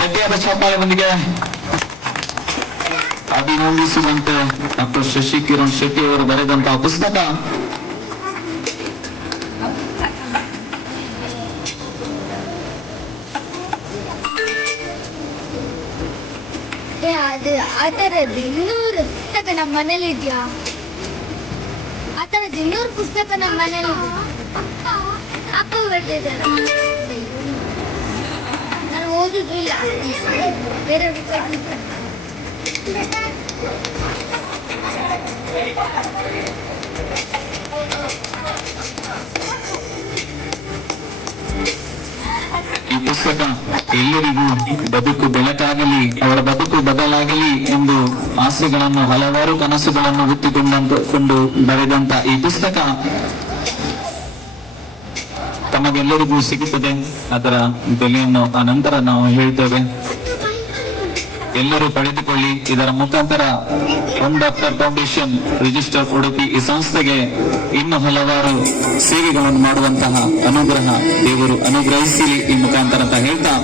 ಗಟ್ಟಿಯಾದ ಚಪ್ಪಾಳೆಯೊಂದಿಗೆ ಅಭಿನಂದಿಸುವಂತೆ ಡಾಕ್ಟರ್ ಶಶಿಕಿರಣ್ ಶೆಟ್ಟಿ ಅವರು ಬರೆದಂತಹ ಪುಸ್ತಕ ಅದು ಆ ಥರದ್ದು 200 ಪುಸ್ತಕ ನಮ್ಮ ಮನೇಲಿ ಇದೆಯಾ? ಆ ಥರದ್ದು 200 ಪುಸ್ತಕ ನಮ್ಮ ಮನೇಲಿ ಅಪ್ಪ ಬರ್ತಿದ್ದಾರೆ. ನಾನು ಓದುದಿಲ್ಲ, ಬೇರೆ ಈ ಪುಸ್ತಕ ಎಲ್ಲರಿಗೂ ಬದುಕು ಬೆಳಕಾಗಲಿ, ಅವರ ಬದುಕು ಬದಲಾಗಲಿ ಎಂದು ಆಸೆಗಳನ್ನು, ಹಲವಾರು ಕನಸುಗಳನ್ನು ಹೊತ್ತುಕೊಂಡು ಬರೆದಂತ ಈ ಪುಸ್ತಕ ತಮಗೆಲ್ಲರಿಗೂ ಸಿಗುತ್ತದೆ. ಅದರ ಬೆಲೆಯನ್ನು ಅನಂತರ ನಾವು ಹೇಳ್ತೇವೆ. ಎಲ್ಲರೂ ಪಡೆದುಕೊಳ್ಳಿ. ಇದರ ಮುಖಾಂತರ one doctor foundation register Udupi ಈ ಸಂಸ್ಥೆಗೆ ಇನ್ನು ಹಲವಾರು ಸೇವೆಗಳನ್ನು ಮಾಡುವಂತಹ ಅನುಗ್ರಹ ದೇವರು ಅನುಗ್ರಹಿಸಿ ಈ ಮುಖಾಂತರ ಅಂತ ಹೇಳ್ತಾ